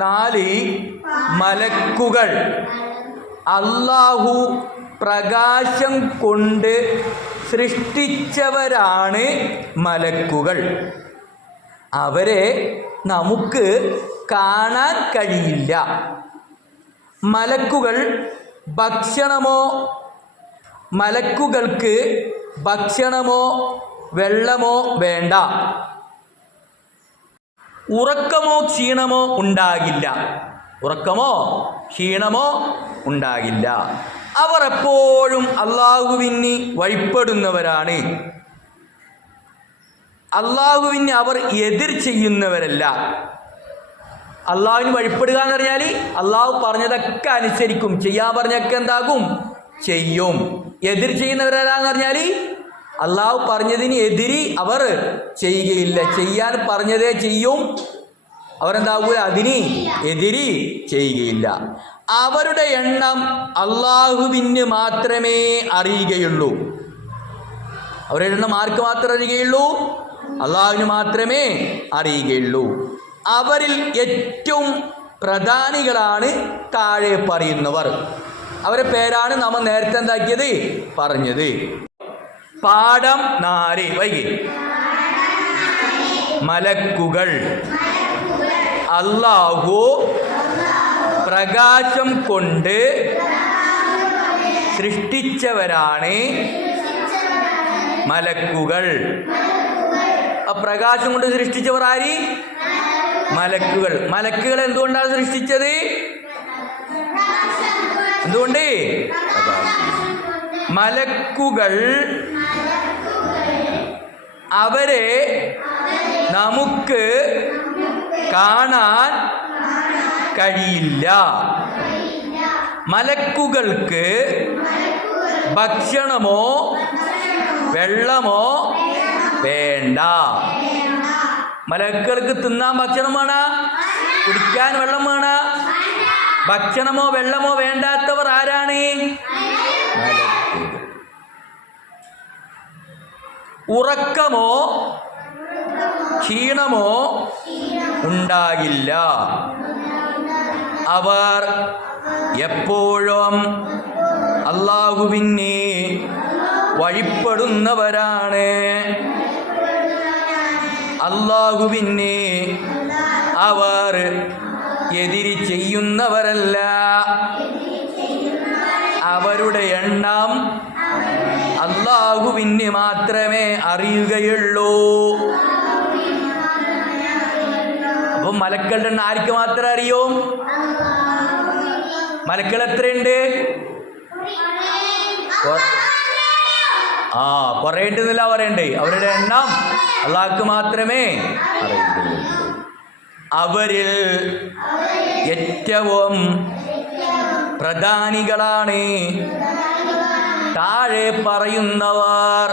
4 മലക്കുകൾ. അല്ലാഹു പ്രകാശം കൊണ്ട് സൃഷ്ടിച്ചവരാണ് മലക്കുകൾ. അവരെ നമുക്ക് കാണാൻ കഴിയില്ല. മലക്കുകൾക്ക് ഭക്ഷണമോ വെള്ളമോ വേണ്ട. ഉറക്കമോ ക്ഷീണമോ ഉണ്ടാകില്ല. അവർ എപ്പോഴും അള്ളാഹുവിന് വഴിപ്പെടുന്നവരാണ്. അള്ളാഹുവിന് അവർ എതിർ ചെയ്യുന്നവരല്ല. അള്ളാഹുവിന് വഴിപ്പെടുക എന്ന് പറഞ്ഞാൽ അള്ളാഹു പറഞ്ഞതൊക്കെ അനുസരിക്കും, ചെയ്യാൻ പറഞ്ഞൊക്കെ എന്താകും, ചെയ്യും. എതിർ ചെയ്യുന്നവരല്ലാന്ന് പറഞ്ഞാൽ അള്ളാഹു പറഞ്ഞതിന് എതിരി അവർ ചെയ്യുകയില്ല. ചെയ്യാൻ പറഞ്ഞതേ ചെയ്യും, അവരെന്താകൂല, അതിന് എതിരി ചെയ്യുകയില്ല. അവരുടെ എണ്ണം അള്ളാഹുവിന് മാത്രമേ അറിയുകയുള്ളൂ. അവരുടെ എണ്ണം ആർക്ക് മാത്രമേ അറിയുകയുള്ളൂ? അള്ളാഹുവിന് മാത്രമേ അറിയുകയുള്ളൂ. അവരിൽ ഏറ്റവും പ്രധാനികളാണ് താഴെ പറയുന്നവർ. അവരുടെ പേരാണ് നമ്മൾ നേരത്തെ എന്താക്കിയത്, പറഞ്ഞത്. പാഠം 4 വൈകി. മലക്കുകൾ. അല്ലാഹു പ്രകാശം കൊണ്ട് സൃഷ്ടിച്ചവരാണ് മലക്കുകൾ. പ്രകാശം കൊണ്ട് സൃഷ്ടിച്ചവർ ആര്? മലക്കുകൾ. മലക്കുകൾ എന്തുകൊണ്ടാണ് സൃഷ്ടിച്ചത്? എന്തുകൊണ്ട്? മലക്കുകൾ അവരെ നമുക്ക് കാണാൻ കഴിയില്ല. മലക്കുകൾക്ക് ഭക്ഷണമോ വെള്ളമോ വേണ്ട. മലക്കുകൾക്ക് തിന്നാൻ ഭക്ഷണം വേണ, കുടിക്കാൻ വെള്ളം വേണ. ഭക്ഷണമോ വെള്ളമോ വേണ്ടാത്തവർ ആരാണ്? ഉറക്കമോ ക്ഷീണമോ ഉണ്ടാകില്ല. അവർ എപ്പോഴും അല്ലാഹുവിനെ വഴിപ്പെടുന്നവരാണ്. അല്ലാഹുവിനെ അവർ എതിരി ചെയ്യുന്നവരല്ല. അവരുടെ എണ്ണം അല്ലാഹുവിന് മാത്രമേ അറിയുകയുള്ളൂ. അപ്പം മലക്കളുടെ എണ്ണം ആർക്ക് മാത്രമേ അറിയൂ? മലക്കൾ എത്രയുണ്ട്? കുറെ ഉണ്ടെന്നല്ല പറയണ്ടേ. അവരുടെ എണ്ണം അള്ളാഹ്ക്ക് മാത്രമേ അറിയുകയുള്ളൂ. അവരിൽ ഏറ്റവും പ്രധാനികളാണ് താഴെ പറയുന്നവർ.